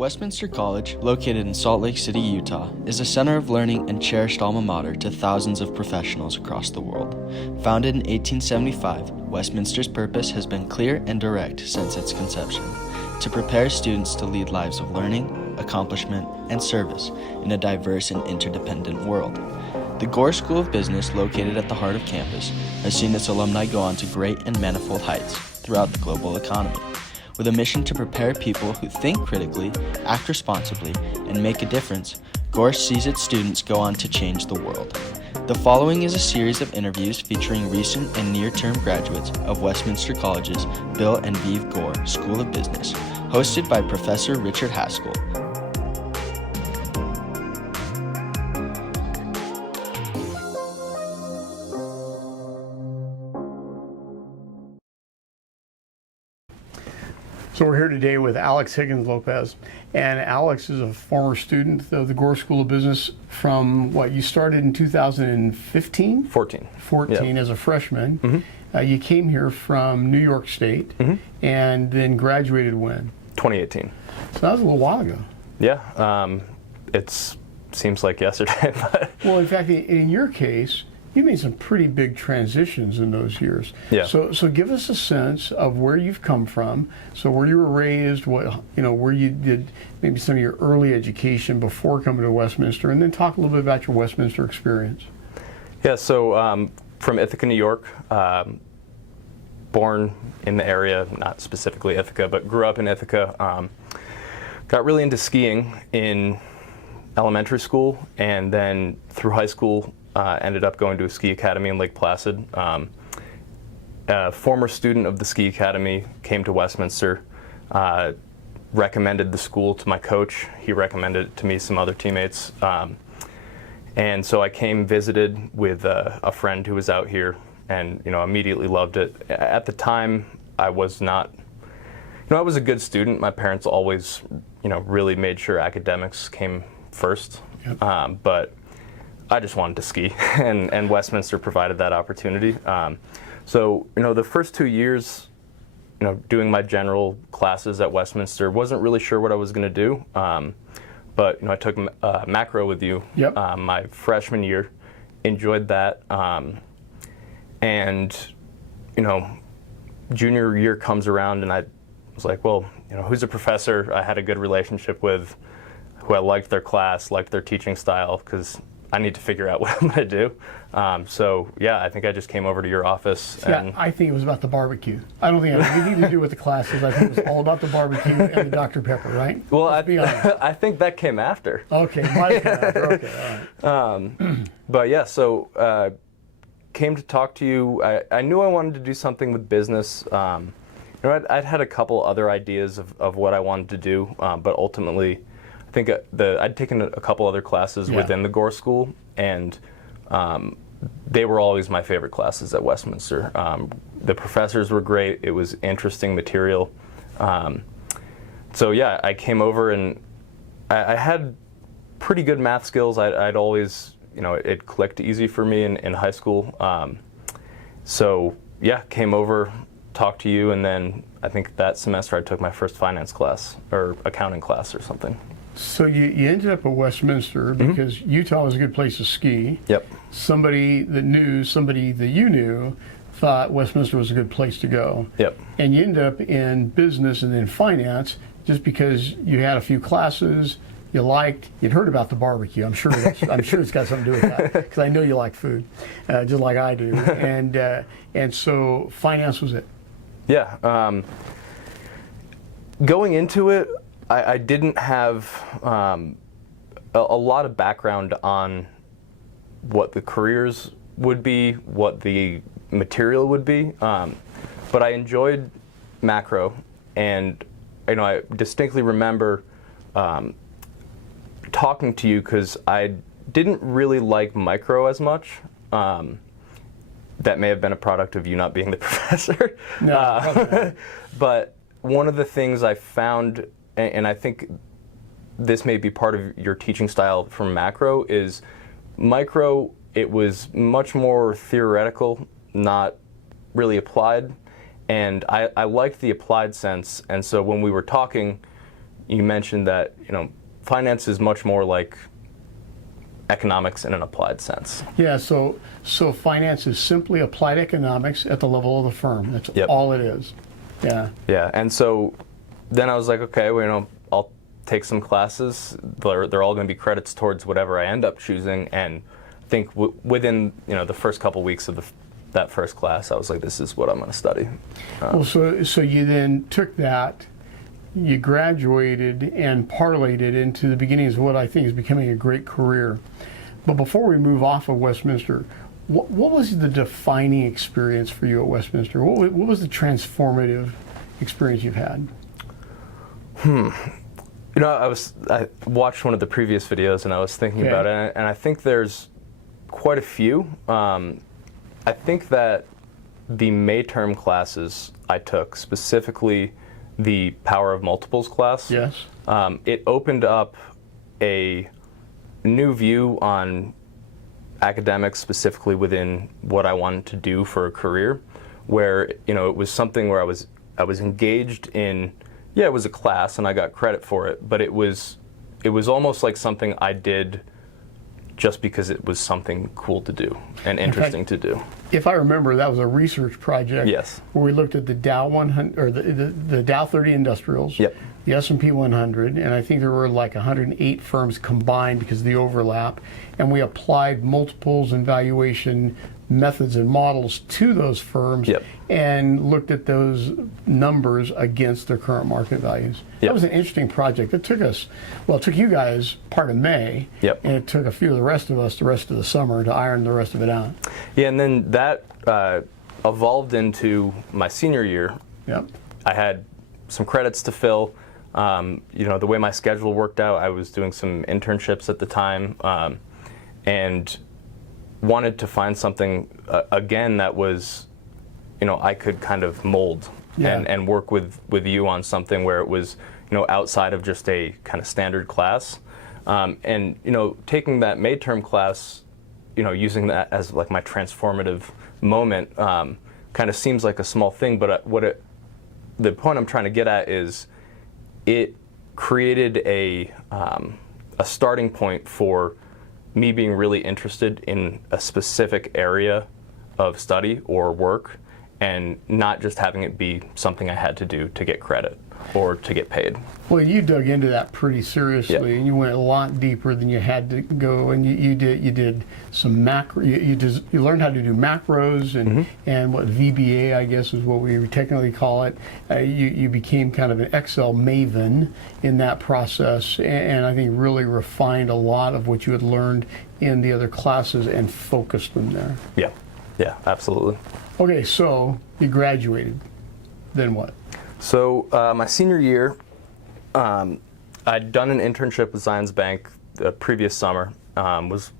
Westminster College, located in Salt Lake City, Utah, is a center of learning and cherished alma mater to thousands of professionals across the world. Founded in 1875, Westminster's purpose has been clear and direct since its conception: to prepare students to lead lives of learning, accomplishment, and service in a diverse and interdependent world. The Gore School of Business, located at the heart of campus, has seen its alumni go on to great and manifold heights throughout the global economy. With a mission to prepare people who think critically, act responsibly, and make a difference, Gore sees its students go on to change the world. The following is a series of interviews featuring recent and near-term graduates of Westminster College's Bill and Vive Gore School of Business, hosted by Professor Richard Haskell. So we're here today with Alex Higginz-Lopez, and Alex is a former student of the Gore School of Business from what you started in 2015? 14. 14 as a freshman. Mm-hmm. You came here from New York State and then graduated when? 2018. So that was a little while ago. Yeah, it seems like yesterday. But well, in fact, in your case, you made some pretty big transitions in those years. Yeah. So give us a sense of where you've come from. So where you were raised, where you did maybe some of your early education before coming to Westminster, and then talk a little bit about your Westminster experience. Yeah. So from Ithaca, New York, born in the area, not specifically Ithaca, but grew up in Ithaca. Got really into skiing in elementary school, and then through high school. Ended up going to a ski academy in Lake Placid. A former student of the ski academy came to Westminster, recommended the school to my coach. He recommended it to me, some other teammates. And so I came, visited with a friend who was out here, and immediately loved it. At the time, I was not, I was a good student. My parents always, really made sure academics came first. Yep. But I just wanted to ski, and Westminster provided that opportunity. So, the first 2 years, doing my general classes at Westminster, wasn't really sure what I was going to do. But, I took macro with you my freshman year, enjoyed that. And, junior year comes around, and I was like, well, who's a professor I had a good relationship with, who I liked their class, liked their teaching style, because I need to figure out what I'm going to do. So, yeah, I think I just came over to your office. Yeah, I think it was about the barbecue. I don't think it had anything to do with the classes. I think it was all about the barbecue and the Dr. Pepper, right? Well, I think that came after. Okay, might have come after. Okay, all right. But, yeah, so came to talk to you. I knew I wanted to do something with business. I'd had a couple other ideas of what I wanted to do, but ultimately, I think I'd taken a couple other classes within the Gore School, and they were always my favorite classes at Westminster. The professors were great. It was interesting material. So yeah, I came over, and I had pretty good math skills. I'd always, it clicked easy for me in high school. So yeah, came over, talked to you, and then I think that semester I took my first finance class, or accounting class or something. So you ended up at Westminster because Utah was a good place to ski. Yep. Somebody that you knew thought Westminster was a good place to go. Yep. And you ended up in business and then finance just because you had a few classes you'd heard about the barbecue. I'm sure it's got something to do with that, because I know you like food, just like I do. And so finance was it. Yeah. Going into it, I didn't have a lot of background on what the careers would be, what the material would be, but I enjoyed macro, and I distinctly remember talking to you because I didn't really like micro as much. That may have been a product of you not being the professor. No, but one of the things I found, and I think this may be part of your teaching style from macro, is micro, it was much more theoretical, not really applied. And I liked the applied sense. And so when we were talking, you mentioned that, finance is much more like economics in an applied sense. Yeah, so finance is simply applied economics at the level of the firm. That's all it is. Yeah. Yeah, and so then I was like, okay, well, I'll take some classes. They're all going to be credits towards whatever I end up choosing, and I think within the first couple weeks of that first class, I was like, this is what I'm going to study. Well, so you then took that, you graduated and parlayed it into the beginnings of what I think is becoming a great career. But before we move off of Westminster, what was the defining experience for you at Westminster? What was the transformative experience you've had? I watched one of the previous videos and I was thinking about it, and I think there's quite a few. I think that the May term classes I took, specifically the Power of Multiples class, it opened up a new view on academics, specifically within what I wanted to do for a career, where it was something where I was engaged in. Yeah, it was a class and I got credit for it, but it was almost like something I did just because it was something cool to do and interesting to do. If I remember, that was a research project. Yes. Where we looked at the Dow 100 or the Dow 30 Industrials, Yep. the S&P 100, and I think there were like 108 firms combined because of the overlap, and we applied multiples and valuation methods and models to those firms and looked at those numbers against their current market values. That was an interesting project. It took us, it took you guys part of May, and it took a few of the rest of us the rest of the summer to iron the rest of it out. Yeah, and then that evolved into my senior year. I had some credits to fill. The way my schedule worked out, I was doing some internships at the time, and wanted to find something again that was, I could kind of mold and work with you on something where it was, outside of just a kind of standard class, and taking that May term class, using that as like my transformative moment, kind of seems like a small thing, but the point I'm trying to get at is it created a starting point for me being really interested in a specific area of study or work, and not just having it be something I had to do to get credit or to get paid. Well, you dug into that pretty seriously, and you went a lot deeper than you had to go, and you did some macro. You learned how to do macros and what VBA, I guess, is what we technically call it. You became kind of an Excel maven in that process, and I think really refined a lot of what you had learned in the other classes and focused them there. Yeah, absolutely. Okay, so you graduated. Then what? So my senior year, I'd done an internship with Zions Bank the previous summer. Was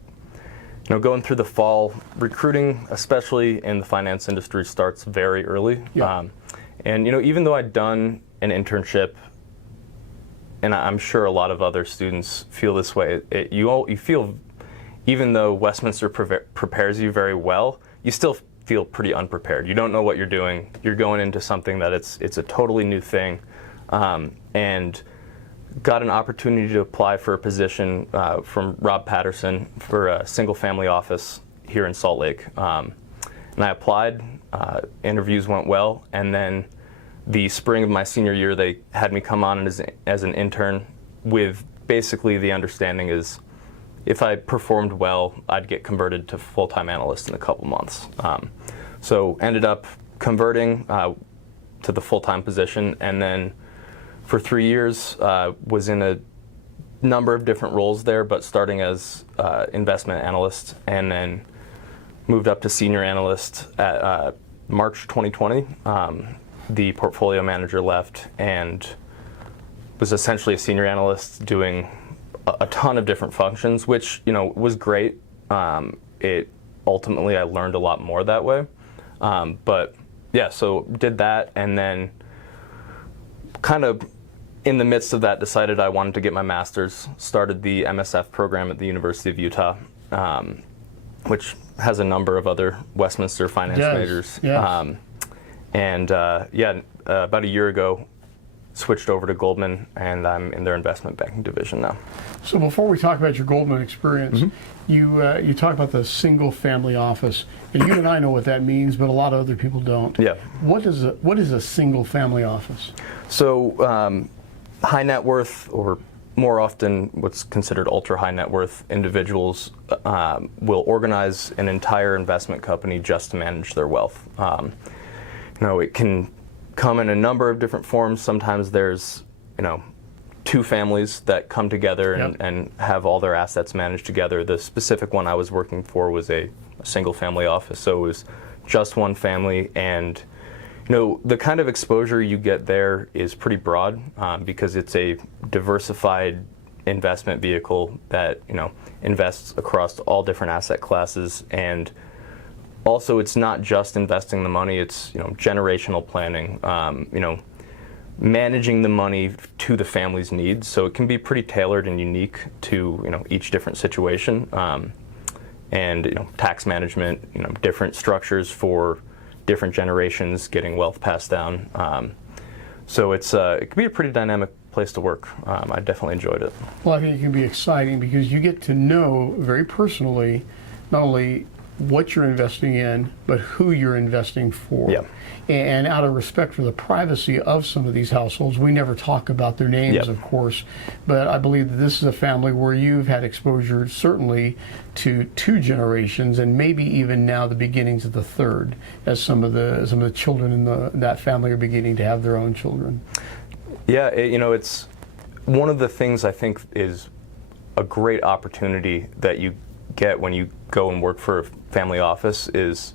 going through the fall. Recruiting, especially in the finance industry, starts very early. And even though I'd done an internship, and I'm sure a lot of other students feel this way, you feel, even though Westminster prepares you very well, you still feel pretty unprepared. You don't know what you're doing. You're going into something that it's a totally new thing, and got an opportunity to apply for a position from Rob Patterson for a single-family office here in Salt Lake. And I applied. Interviews went well, and then the spring of my senior year, they had me come on as an intern with basically the understanding is if I performed well, I'd get converted to full-time analyst in a couple months. So ended up converting to the full-time position, and then for 3 years was in a number of different roles there, but starting as investment analyst, and then moved up to senior analyst at March 2020. The portfolio manager left and was essentially a senior analyst doing a ton of different functions, which was great. It ultimately I learned a lot more that way. But yeah, so did that, and then kind of in the midst of that decided I wanted to get my master's. Started the MSF program at the University of Utah, which has a number of other Westminster finance majors. Yes. About a year ago, switched over to Goldman, and I'm in their investment banking division now. So before we talk about your Goldman experience, you talk about the single family office. And you and I know what that means, but a lot of other people don't. Yeah. What is a single family office? So high net worth, or more often what's considered ultra high net worth individuals, will organize an entire investment company just to manage their wealth. It can come in a number of different forms. Sometimes there's, two families that come together and have all their assets managed together. The specific one I was working for was a single family office, so it was just one family, and the kind of exposure you get there is pretty broad, because it's a diversified investment vehicle that invests across all different asset classes, and also it's not just investing the money, it's generational planning, managing the money to the family's needs. So it can be pretty tailored and unique to each different situation, and tax management, different structures for different generations getting wealth passed down. So it can be a pretty dynamic place to work. I definitely enjoyed it. Well, I think it can be exciting because you get to know very personally not only what you're investing in, but who you're investing for. Yeah. And out of respect for the privacy of some of these households, we never talk about their names, Yep. of course, but I believe that this is a family where you've had exposure certainly to 2 generations, and maybe even now the beginnings of the 3rd, as some of the children in that family are beginning to have their own children. Yeah, it's one of the things I think is a great opportunity that you get when you go and work for a family office is,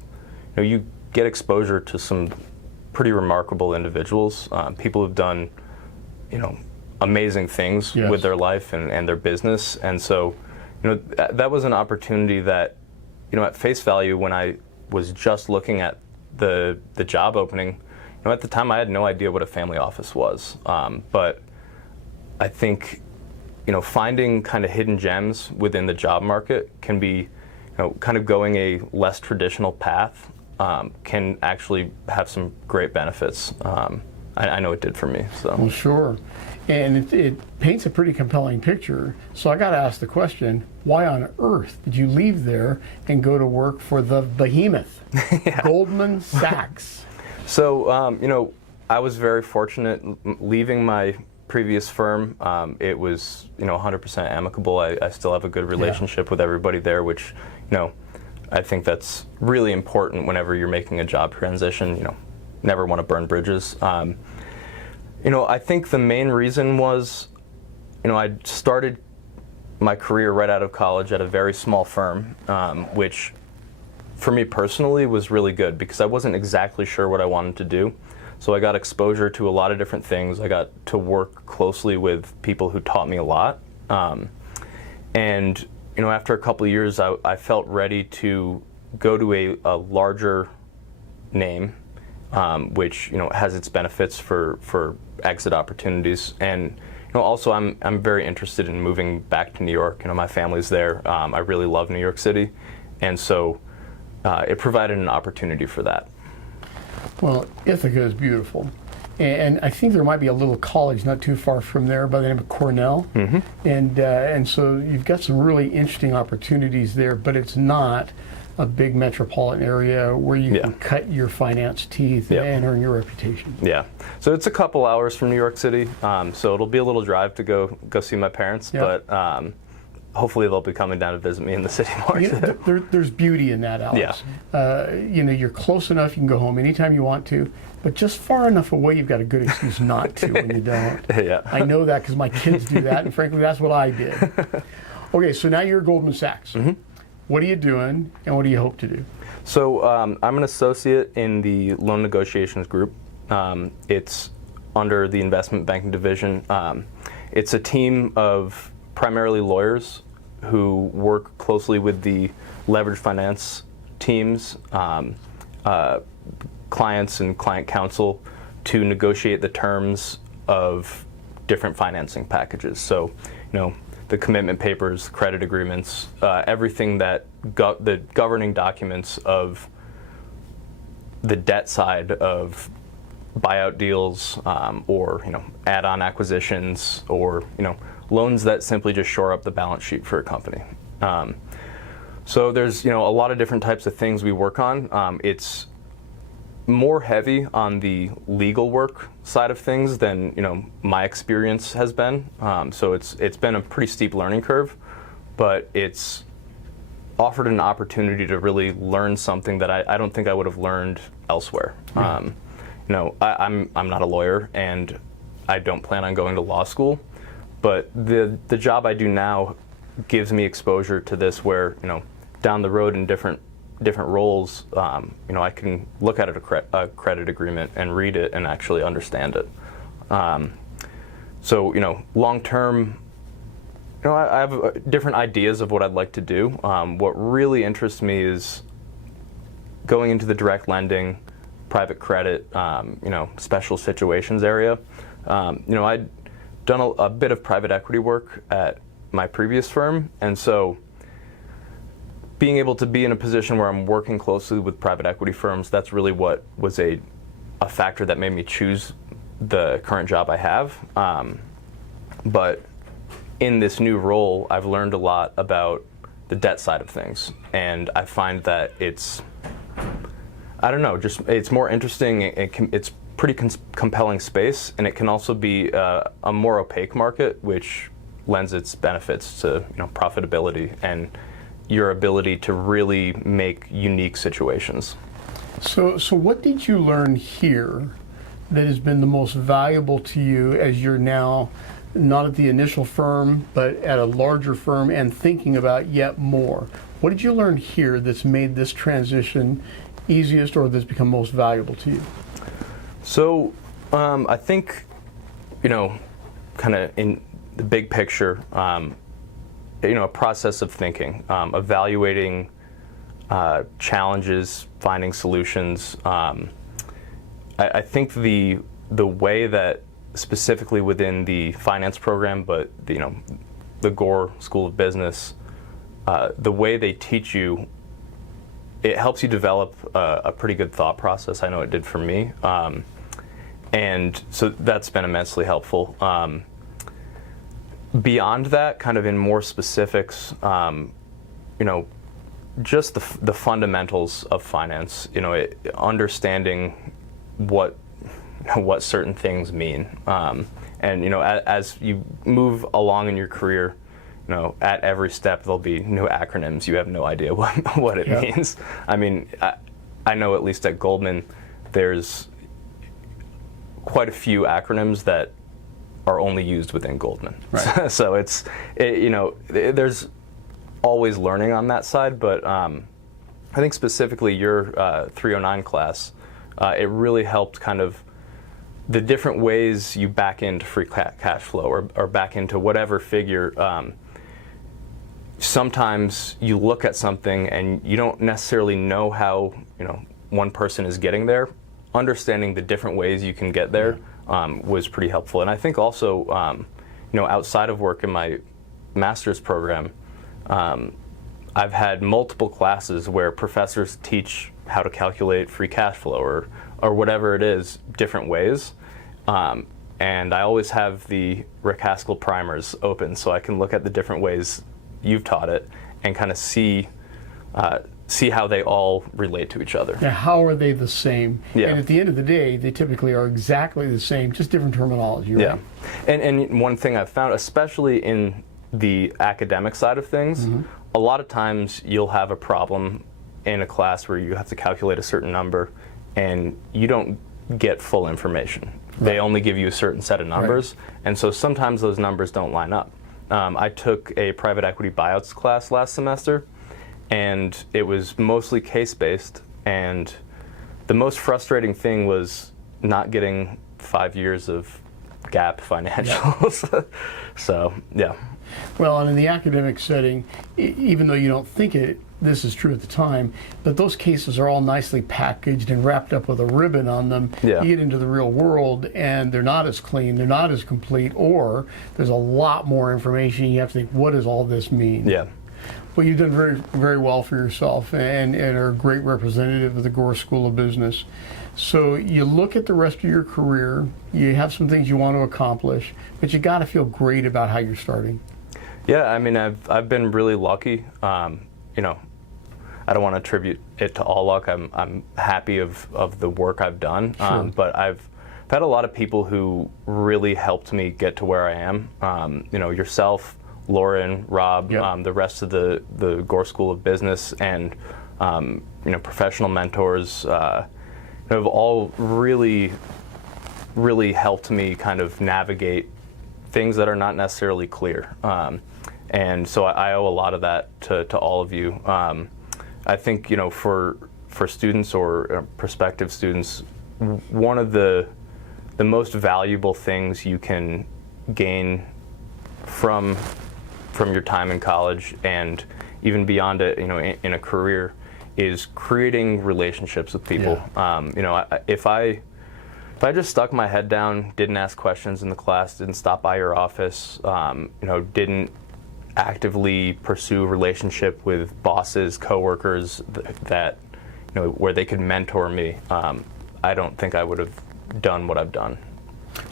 you get exposure to some pretty remarkable individuals, people who've done, amazing things Yes. with their life and their business. And so, that was an opportunity that, at face value, when I was just looking at the job opening, at the time I had no idea what a family office was. But I think, finding kind of hidden gems within the job market can be, kind of going a less traditional path, can actually have some great benefits. I know it did for me. So. Well, sure. And it paints a pretty compelling picture. So I got to ask the question, why on earth did you leave there and go to work for the behemoth, Goldman Sachs? So, I was very fortunate leaving my previous firm. It was, 100% amicable. I still have a good relationship with everybody there, which, I think that's really important whenever you're making a job transition. Never want to burn bridges. I think the main reason was, I started my career right out of college at a very small firm, which for me personally was really good because I wasn't exactly sure what I wanted to do. So I got exposure to a lot of different things. I got to work closely with people who taught me a lot. And after a couple of years, I felt ready to go to a larger name, which has its benefits for exit opportunities. And also I'm very interested in moving back to New York. My family's there. I really love New York City, and so it provided an opportunity for that. Well, Ithaca is beautiful. And I think there might be a little college not too far from there by the name of Cornell. Mm-hmm. And so you've got some really interesting opportunities there, but it's not a big metropolitan area where you can cut your finance teeth and earn your reputation. Yeah. So it's a couple hours from New York City, so it'll be a little drive to go see my parents, but hopefully they'll be coming down to visit me in the city more. There's beauty in that, Alex. You're close enough, you can go home anytime you want to, but just far enough away, you've got a good excuse not to when you don't. Yeah. I know that because my kids do that, and frankly, that's what I did. Okay, so now you're at Goldman Sachs. Mm-hmm. What are you doing, and what do you hope to do? So I'm an associate in the loan negotiations group. It's under the investment banking division. It's a team of primarily lawyers who work closely with the leveraged finance teams, clients and client counsel to negotiate the terms of different financing packages. So, the commitment papers, credit agreements, everything that the governing documents of the debt side of buyout deals, or add-on acquisitions, or loans that simply just shore up the balance sheet for a company. So there's a lot of different types of things we work on. It's more heavy on the legal work side of things than my experience has been. So it's been a pretty steep learning curve, but it's offered an opportunity to really learn something that I don't think I would have learned elsewhere. I'm not a lawyer, and I don't plan on going to law school, but the job I do now gives me exposure to this, where down the road in different roles, I can look at a credit agreement and read it and actually understand it. So long term, I have different ideas of what I'd like to do. What really interests me is going into the direct lending, private credit, special situations area. I'd done a bit of private equity work at my previous firm, and so being able to be in a position where I'm working closely with private equity firms, that's really what was a factor that made me choose the current job I have. But in this new role, I've learned a lot about the debt side of things, and I find that it's more interesting. It's pretty compelling space, and it can also be a more opaque market, which lends its benefits to profitability and your ability to really make unique situations. So what did you learn here that has been the most valuable to you as you're now not at the initial firm, but at a larger firm and thinking about yet more? What did you learn here that's made this transition easiest, or that's become most valuable to you? So I think, kind of in the big picture, a process of thinking, evaluating challenges, finding solutions. I think the way that, specifically within the finance program, but the Gore School of Business, the way they teach you, it helps you develop a pretty good thought process. I know it did for me, and so that's been immensely helpful. Beyond that, kind of in more specifics, just the fundamentals of finance. Understanding what certain things mean, and as you move along in your career, at every step there'll be new acronyms. You have no idea what it means. I mean, I know at least at Goldman, there's quite a few acronyms that are only used within Goldman. Right. So there's always learning on that side, but I think specifically your 309 class, it really helped kind of the different ways you back into free cash flow or back into whatever figure. Sometimes you look at something and you don't necessarily know how one person is getting there. Understanding the different ways you can get there was pretty helpful. And I think also, outside of work in my master's program, I've had multiple classes where professors teach how to calculate free cash flow or whatever it is, different ways. And I always have the Rick Haskell primers open so I can look at the different ways you've taught it and kind of see how they all relate to each other. Yeah, how are they the same? Yeah. And at the end of the day, they typically are exactly the same, just different terminology, right? Yeah. And one thing I've found, especially in the academic side of things, a lot of times you'll have a problem in a class where you have to calculate a certain number and you don't get full information. Right. They only give you a certain set of numbers, and so sometimes those numbers don't line up. I took a private equity buyouts class last semester, and it was mostly case-based, and the most frustrating thing was not getting 5 years of GAAP financials. Yep. So, yeah. Well, and in the academic setting, even though you don't think this is true at the time, but those cases are all nicely packaged and wrapped up with a ribbon on them. Yeah. You get into the real world and they're not as clean, they're not as complete, or there's a lot more information. You have to think, what does all this mean? Yeah. Well, you've done very, very well for yourself and are a great representative of the Gore School of Business. So you look at the rest of your career, you have some things you want to accomplish, but you got to feel great about how you're starting. Yeah, I mean, I've been really lucky. You know, I don't want to attribute it to all luck. I'm happy of the work I've done, Sure. but I've had a lot of people who really helped me get to where I am. You know, yourself, Lauren, Rob, Yep. the rest of the Gore School of Business, and you know, professional mentors have all really helped me kind of navigate things that are not necessarily clear. And so I owe a lot of that to all of you. I think, you know, for students or prospective students, one of the most valuable things you can gain from your time in college and even beyond it, you know, in a career, is creating relationships with people. Yeah. You know, if I just stuck my head down, didn't ask questions in the class, didn't stop by your office, you know, didn't actively pursue relationship with bosses, coworkers that, you know, where they could mentor me, I don't think I would have done what I've done.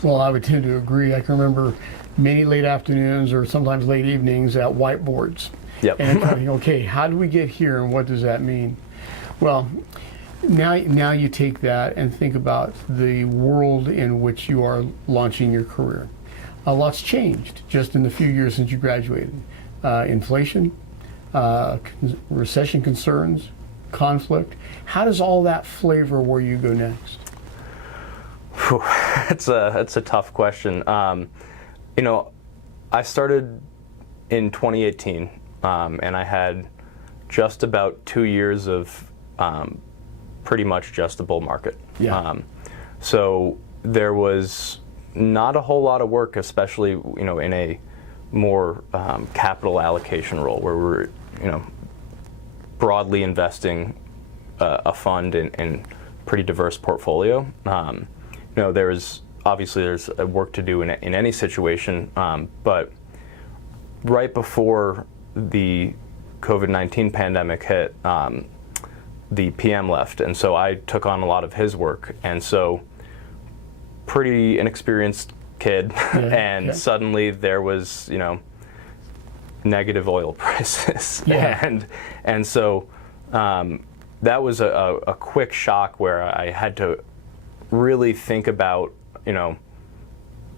Well, I would tend to agree. I can remember many late afternoons or sometimes late evenings at whiteboards. Yep. And thinking, okay, how do we get here and what does that mean? Well, now you take that and think about the world in which you are launching your career. A lot's changed just in the few years since you graduated. Inflation, recession concerns, conflict. How does all that flavor where you go next? It's a tough question. You know, I started in 2018, and I had just about 2 years of pretty much just a bull market. Yeah. So there was not a whole lot of work, especially, you know, in a more capital allocation role where we're, you know, broadly investing a fund in pretty diverse portfolio. You know, there's work to do in any situation, but right before the COVID-19 pandemic hit, the PM left, and so I took on a lot of his work, and so pretty inexperienced kid, and okay. Suddenly there was, you know, negative oil prices, Yeah. and so that was a quick shock where I had to really think about, you know,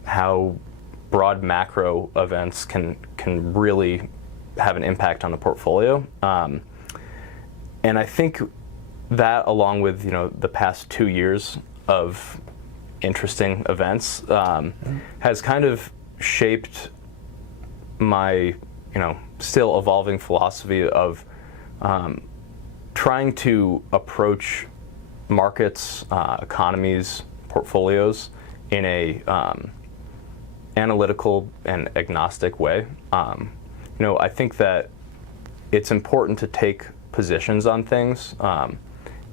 how broad macro events can really have an impact on the portfolio, and I think that, along with, you know, the past 2 years of interesting events, has kind of shaped my, you know, still evolving philosophy of trying to approach markets, economies, portfolios in a analytical and agnostic way. You know, I think that it's important to take positions on things,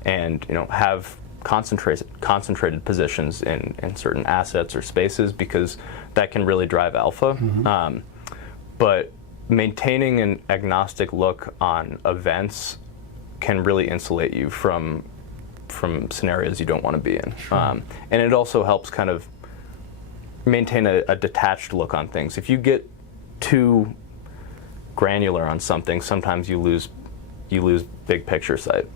and, you know, have concentrated positions in certain assets or spaces, because that can really drive alpha. Mm-hmm. But maintaining an agnostic look on events can really insulate you from scenarios you don't want to be in. Sure. And it also helps kind of maintain a detached look on things. If you get too granular on something, sometimes you lose big picture sight.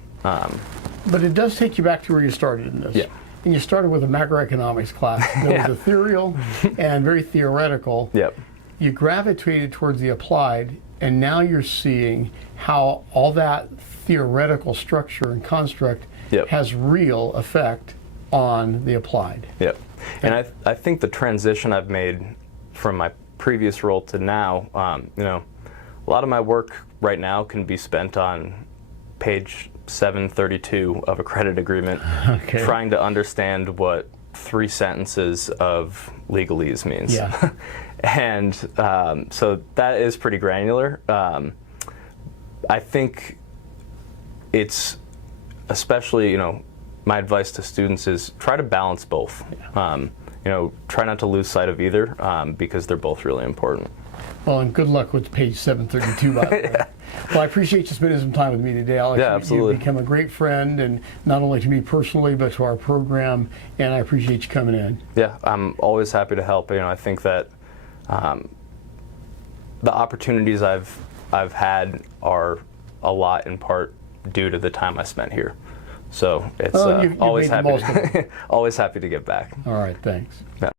But it does take you back to where you started in this. Yeah. And you started with a macroeconomics class that was ethereal and very theoretical. Yep. You gravitated towards the applied, and now you're seeing how all that theoretical structure and construct Yep. has real effect on the applied. Yep. And I think the transition I've made from my previous role to now, you know, a lot of my work right now can be spent on page 732 of a credit agreement, Okay. trying to understand what 3 sentences of legalese means. Yeah. And so that is pretty granular. I think it's especially, you know, my advice to students is try to balance both. You try not to lose sight of either, because they're both really important. Well, and good luck with page 732, by the way. Yeah. Well, I appreciate you spending some time with me today, Alex. Yeah, absolutely. You've become a great friend, and not only to me personally, but to our program, and I appreciate you coming in. Yeah, I'm always happy to help. I think that the opportunities I've had are a lot in part due to the time I spent here. So it's you've always made the most of happy always happy to give back. All right, thanks. Yeah.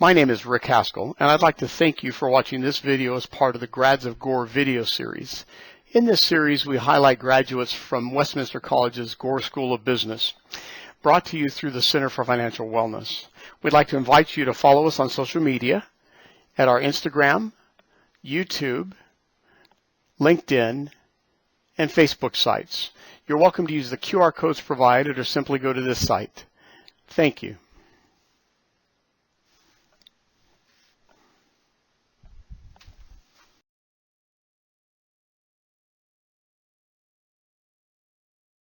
My name is Rick Haskell, and I'd like to thank you for watching this video as part of the Grads of Gore video series. In this series, we highlight graduates from Westminster College's Gore School of Business, brought to you through the Center for Financial Wellness. We'd like to invite you to follow us on social media at our Instagram, YouTube, LinkedIn, and Facebook sites. You're welcome to use the QR codes provided or simply go to this site. Thank you.